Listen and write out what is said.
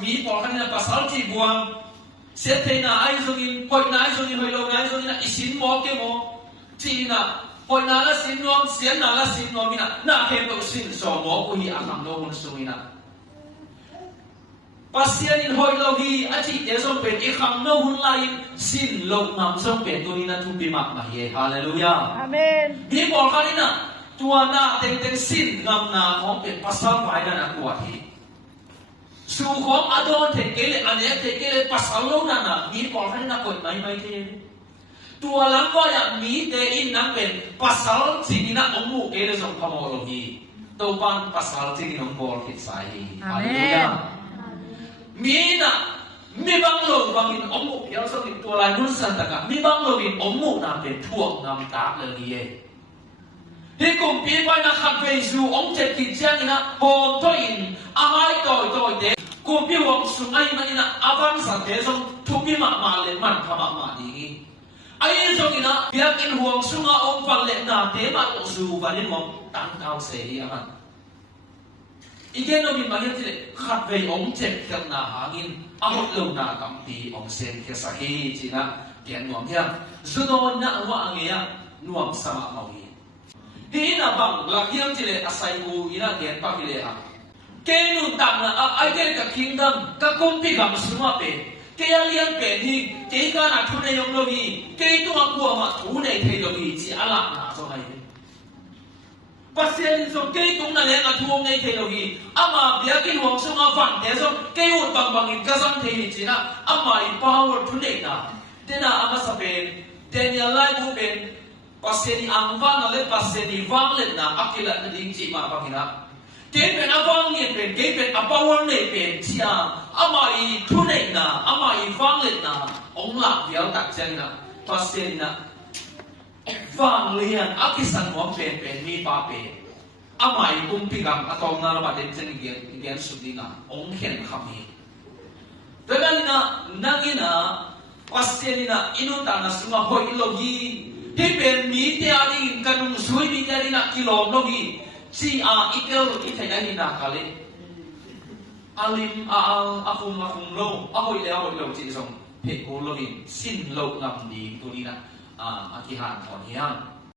mi por kan na pasal chi buang set thei na ai zongin poi na ai zongin hoi lo na ai zongin na isin mo ke mo chi na poi na la sin nuam sian na la sin nuam ina na ke to sin so mo ko hi akam no hun sungina pasian in hoi lo hi achi te som pen e kham no hun lai sin lo ngam som pen to ni na thu bi mak ma ye hallelujah Amen. mi por kan ina tua na teng teng sin ngam na khom pen pasal vai na ku hi su khom adon te kele ane te kele pasal lo na na mi por kan na ko mai mai te tua lang ko ya mi te in na pen pasal sing na omu kele som khamo lo hi to pan pasal sing nong bol kit sai hallelujah mi na mi bang lo bang in omu piao so in tua lai nun san ta ka mi bang lo in omu na pen thuak ngam ta le ye hi kum pi pai na khat ve zu ong che ki chiang ina hom to in ai toi de kum pi wong sung ai man ina avang sa de song thu pi ma ma le man kha ma ma ni ai song ina biak in huang sung a ong pal le na de ma to zu va ni mom tang kau se hi man igen no min ma hi le khat ve ong che khel na hangin a hot lo na kam pi ong sen ke sa hi chi na kian nuam hiam zu don na wa angea nuam sama ma hi di na bang lakiam chile asai ku ina gen pa bile ha ke nu tang na ai ke ka kingdom ka kompi gam suma pe ke alian pe ni ke ka na thu ne yong lo ni ke to ku ma thu ne thei lo ni chi ala na so hai pasien so ke tung na le na thu ne thei lo ni ama bia ki wong so ma fan de so ke u bang bang in ka sam thei ni chi na ama I power thu ne na te na ama sa pe Daniel lai bu ben pasien ang van na le pasien wang le na akila na ding chi ma pakina ke pen awang ni pen ke pen apawang ne pen chia ama I thu ne na ama I wang le na ong la biao tak chang na pasien na wang lian akisan mo pen pen ni pa pe ama I kum pigam atong na ba den chen gen su di na ong hen khami Tegalina nangina pasien na inuta na sunga hoi logi Hipen mi te ani kanung sui mi te ani nak kilo nogi si a ikel ite ani nak kali alim akum lo ahoy lo ci song pe ko logi sin lo ngam di tu ni na akihan on hiang